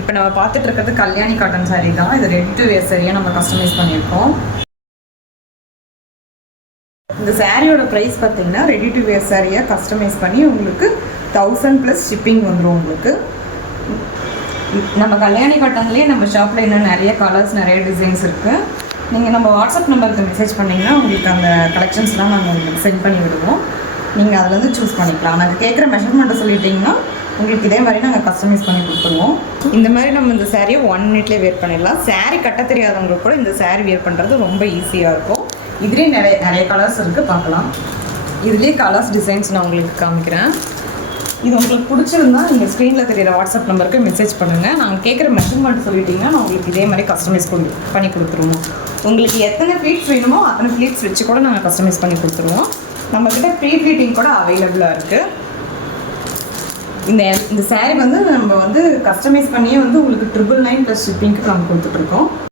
இப்போ நம்ம பார்த்துட்டு இருக்கிறது கல்யாணி காட்டன் சாரீ தான். இது ரெடி டு வேர் சாரியாக நம்ம கஸ்டமைஸ் பண்ணியிருக்கோம். இந்த சாரியோட ப்ரைஸ் பார்த்தீங்கன்னா ரெடி டு வேர் சாரியாக கஸ்டமைஸ் பண்ணி உங்களுக்கு 1000+ ஷிப்பிங் வந்துடும். உங்களுக்கு நம்ம கல்யாணி காட்டன்லேயே நம்ம ஷாப்பில் இன்னும் நிறைய கலர்ஸ், நிறைய டிசைன்ஸ் இருக்குது. நீங்கள் நம்ம வாட்ஸ்அப் நம்பருக்கு மெசேஜ் பண்ணிங்கன்னா உங்களுக்கு அந்த கலெக்ஷன்ஸ்லாம் நாங்கள் உங்களுக்கு சென்ட் பண்ணி விடுவோம். நீங்கள் அதில் சூஸ் பண்ணிக்கலாம். நாங்கள் கேட்குற மெஷர்மெண்ட்டை சொல்லிட்டிங்கன்னா உங்களுக்கு இதே மாதிரி நாங்கள் கஸ்டமைஸ் பண்ணி கொடுத்துருவோம். இந்த மாதிரி நம்ம இந்த சாரியை 1 மினிட்லேயே வேர் பண்ணிடலாம். சாரீ கட்ட தெரியாதவங்களுக்கு கூட இந்த சாரீ வேர் பண்ணுறது ரொம்ப ஈஸியாக இருக்கும். இதுலேயே நிறைய கலர்ஸ் இருக்குது, பார்க்கலாம். இதுலேயே கலர்ஸ் டிசைன்ஸ் நான் உங்களுக்கு காமிக்கிறேன். இது உங்களுக்கு பிடிச்சிருந்தா நீங்கள் ஸ்க்ரீனில் தெரியிற வாட்ஸ்அப் நம்பருக்கு மெசேஜ் பண்ணுங்கள். நாங்கள் கேட்குற மெஷர்மெண்ட் சொல்லிட்டிங்கன்னா நான் உங்களுக்கு இதே மாதிரி கஸ்டமைஸ் பண்ணி கொடுத்துருவோம். உங்களுக்கு எத்தனை ப்ளீட்ஸ் வேணுமோ அத்தனை ப்ளீட்ஸ் வச்சு கூட நாங்கள் கஸ்டமைஸ் பண்ணி கொடுத்துருவோம். நம்மக்கிட்ட ப்ரீ ப்ளீட்டிங் கூட அவைலபிளாக இருக்குது. இந்த சாரீ நம்ம கஸ்டமைஸ் பண்ணியே உங்களுக்கு 999+ ஷிப்பிங்க்கு நாங்கள் கொடுத்துட்ருக்கோம்.